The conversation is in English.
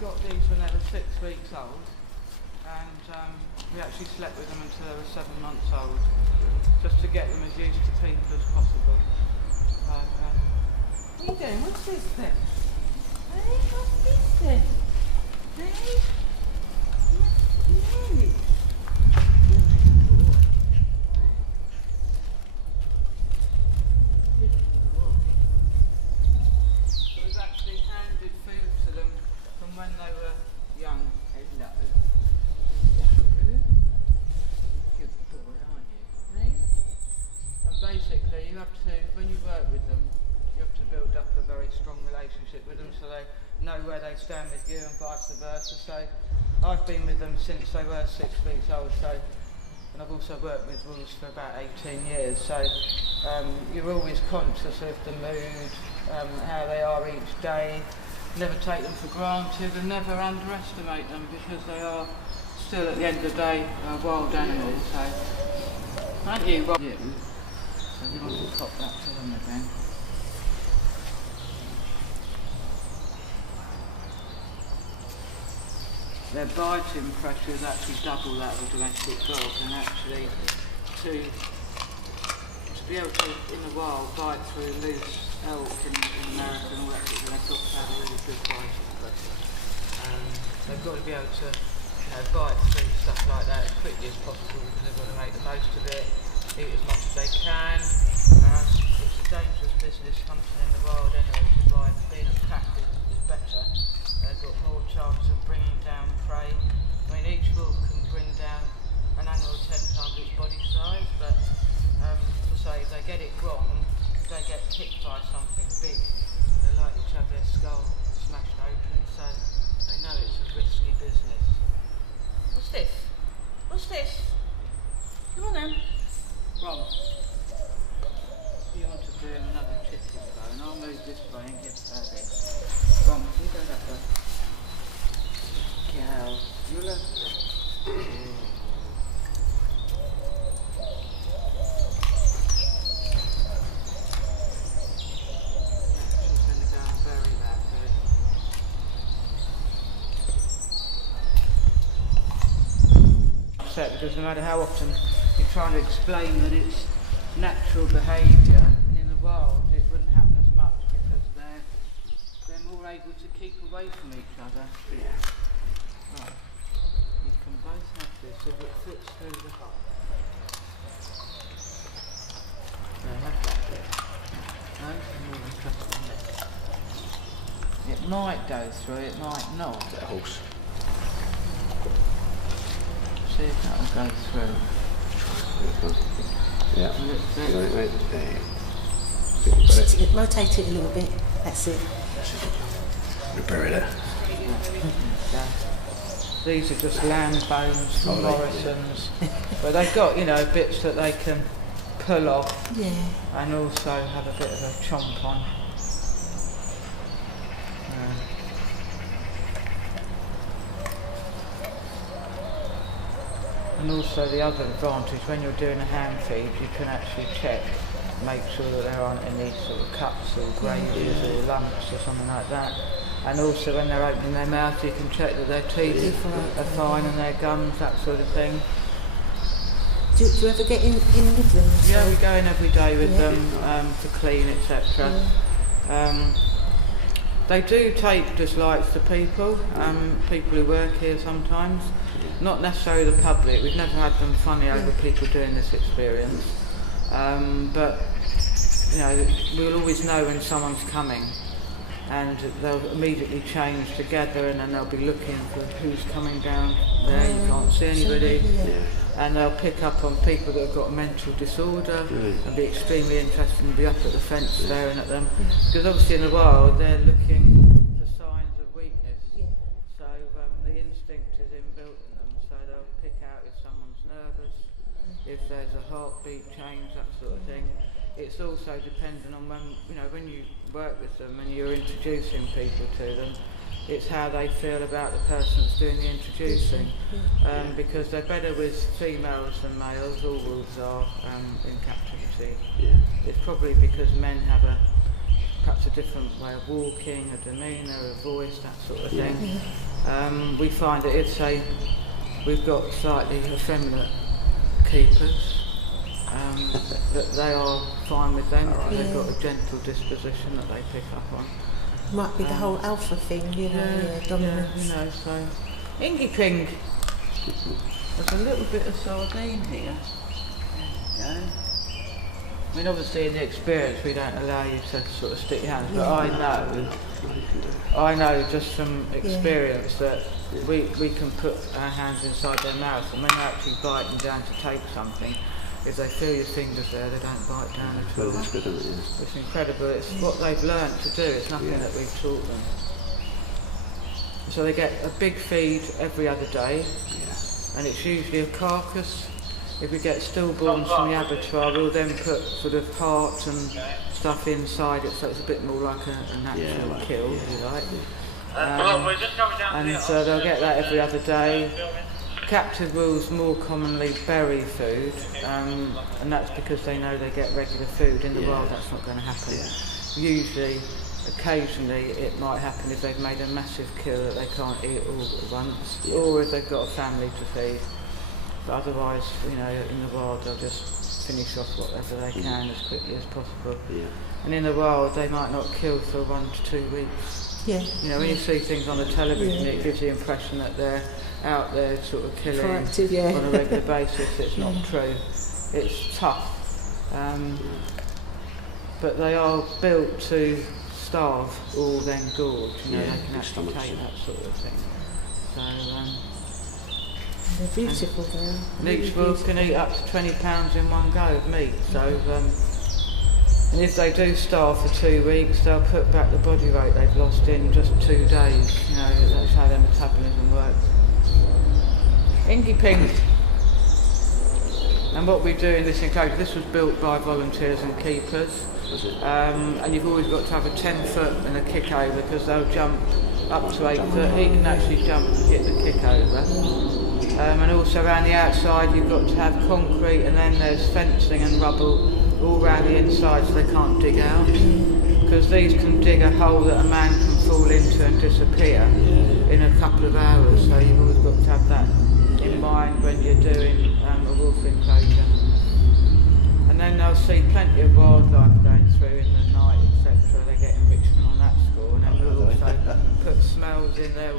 got these when they were 6 weeks old, and we actually slept with them until they were 7 months old, just to get them as used to people as possible. So, what are you doing? What's this then? Hey, what's this then? Hey? Yes. When they were young. Hello. Good boy, aren't you? Hey? And basically you have to, when you work with them, you have to build up a very strong relationship with them so they know where they stand with you and vice versa. So I've been with them since they were 6 weeks old, so, and I've also worked with wolves for about 18 years, so you're always conscious of the mood, how they are each day. Never take them for granted and never underestimate them, because they are still at the end of the day wild animals. So, aren't you? You. So we want to pop that to them again. Their biting pressure is actually double that of a domestic dog, and actually to be able to, in the wild, bite through loose elk in America and all that, they've got to have a really good biting pressure. They've got to be able to, bite through stuff like that as quickly as possible, because they've got to make the most of it, eat as much as they can. It's a dangerous business hunting in the wild anyway, which is why being a pack is better. They've got more chance of bringing down prey. I mean, each wolf can bring down an animal 10 times its body size, but say if they get it wrong, they get kicked by something big, they're likely to have their skull smashed open, so they know it's a risky business. What's this? What's this? Come on then. Ron. You want to bring another chicken bone? I'll move this way and give her this. Ron, you go that way. Cow. You look. Because no matter how often you're trying to explain that it's natural behaviour, in the wild it wouldn't happen as much, because they're more able to keep away from each other. Yeah. Right. You can both have this if it fits through the hole. No, have that bit. No, more than trust on this. It might go through, it might not. Is that a horse? See if that will go through. Yeah. There. Rotate it a little bit. That's it. Bury that. Yeah. These are just lamb bones from Morrison's, but they've got, bits that they can pull off, and also have a bit of a chomp on. And also the other advantage, when you're doing a hand feed, you can actually check, make sure that there aren't any sort of cuts or gravies or lumps or something like that. And also when they're opening their mouth, you can check that their teeth are fine and their gums, that sort of thing. Do you ever get in with them? Yeah, we go in every day with them to clean, etc. They do take dislikes to people, people who work here sometimes. Not necessarily the public. We've never had them funny over people doing this experience. But we'll always know when someone's coming, and they'll immediately change together, and then they'll be looking for who's coming down there. You can't see anybody. And they'll pick up on people that have got a mental disorder and be extremely interested and be up at the fence staring at them. Because obviously in the wild they're looking for signs of weakness. So the instinct is inbuilt in them. So they'll pick out if someone's nervous, if there's a heartbeat change, that sort of thing. It's also dependent on when you work with them and you're introducing people to them. It's how they feel about the person that's doing the introducing, because they're better with females than males. All wolves are in captivity. It's probably because men have perhaps a different way of walking, a demeanour, a voice, that sort of thing. We find that we've got slightly effeminate keepers, that they are fine with them because they've got a gentle disposition that they pick up on. Might be the whole alpha thing, you know, dominance. You know, so Inge King. There's a little bit of sardine here. There you go. I mean, obviously in the experience we don't allow you to sort of stick your hands, but I know just from experience that we can put our hands inside their mouth, and when they're actually biting down to take something, if they feel your fingers there, they don't bite down at all. That's good, isn't it? It's incredible. It's what they've learnt to do. It's nothing that we've taught them. So they get a big feed every other day, and it's usually a carcass. If we get stillborns from the abattoir, we'll then put sort of heart and stuff inside it, so it's a bit more like a natural kill, if you like. And so they'll get that every other day. Captive wolves more commonly bury food, and that's because they know they get regular food. In the wild, that's not going to happen. Usually, occasionally, it might happen if they've made a massive kill that they can't eat all at once, or if they've got a family to feed. But otherwise, you know, in the wild, they'll just finish off whatever they can as quickly as possible. And in the wild, they might not kill for 1 to 2 weeks. You know, when you see things on the television, it gives the impression that they're out there sort of killing on a regular basis. It's not true. It's tough. But they are built to starve or then gorge. You know, they can actually take that sort of thing. So, they're beautiful though. And each wolf can eat up to 20 pounds in one go of meat. So, and if they do starve for 2 weeks, they'll put back the body weight they've lost in just 2 days. You know, that's how their metabolism works. Ingy Pink. And what we do in this enclosure, this was built by volunteers and keepers. And you've always got to have a 10-foot and a kick over because they'll jump up to 8 foot. He can actually jump and hit the kick over. And also around the outside you've got to have concrete, and then there's fencing and rubble all around the inside so they can't dig out, because these can dig a hole that a man can fall into and disappear in a couple of hours, so you've always got to have that in mind when you're doing a wolf enclosure. And then they'll see plenty of wildlife going through in the night, etc. They get enrichment on that score, and then we'll also put smells in there.